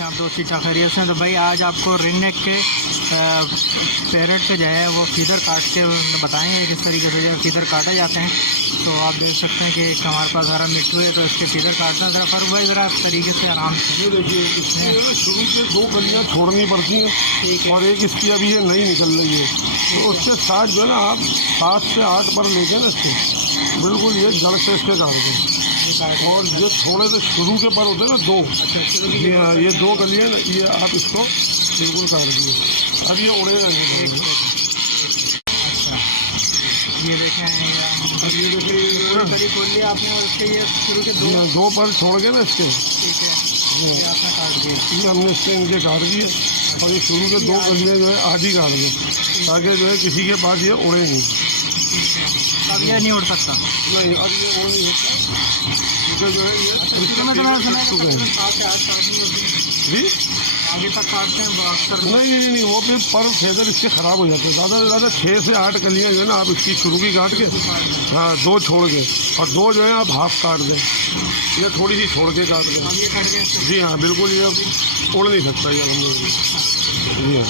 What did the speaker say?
हैं आप दोस्त ठीक खैरियत से। तो भाई आज आपको रिंग नेक के पैरेट के जो है वो फीदर काट के बताएंगे किस तरीके से जो फीदर काटे जाते हैं। तो आप देख सकते हैं कि हमारे पास हरा मिट्टू है तो इसके फीदर काटना ज़रा फर्क भाई ज़रा तरीके से आराम से। ये देखिए इसमें शुरू से 2 कलियाँ छोड़नी पड़ती हैं और एक इसकी अभी ये नई निकल रही है, तो उसके साथ जो है ना आप 7 से 8 पर लेके ना इसके बिल्कुल ये जड़ से इसके काट दें। और ये थोड़े से शुरू के पर होते हैं ना 2, जी हाँ, ये 2 कलियाँ ना ये आप इसको बिल्कुल काट दिए। अब ये उड़ेगा नहीं। अच्छा ये देखें खोल लिया आपने और उसके ये शुरू के 2 पर छोड़ के ना इसके, ठीक है ये आपने काट दिए। ये हमने इसके इनके काट दिए और ये शुरू के 2 कलियाँ जो है आधी काट दें ताकि जो है किसी के पास ये उड़े नहीं। अब ये नहीं उड़ सकता। नहीं अब ये उड़ नहीं सकता क्योंकि जो है ये जी आगे तक काटते हैं अक्सर। नहीं वो फिर पर फेदर इसके ख़राब हो जाते हैं। ज़्यादा से ज़्यादा 6 से 8 कलियाँ जो है ना आप इसकी शुरू की काट के, हाँ 2 छोड़ के, और 2 जो है आप हाफ काट दें या थोड़ी सी छोड़ के काट दें। जी हाँ बिल्कुल, ये उड़ नहीं सकता ये हम लोग। जी हाँ।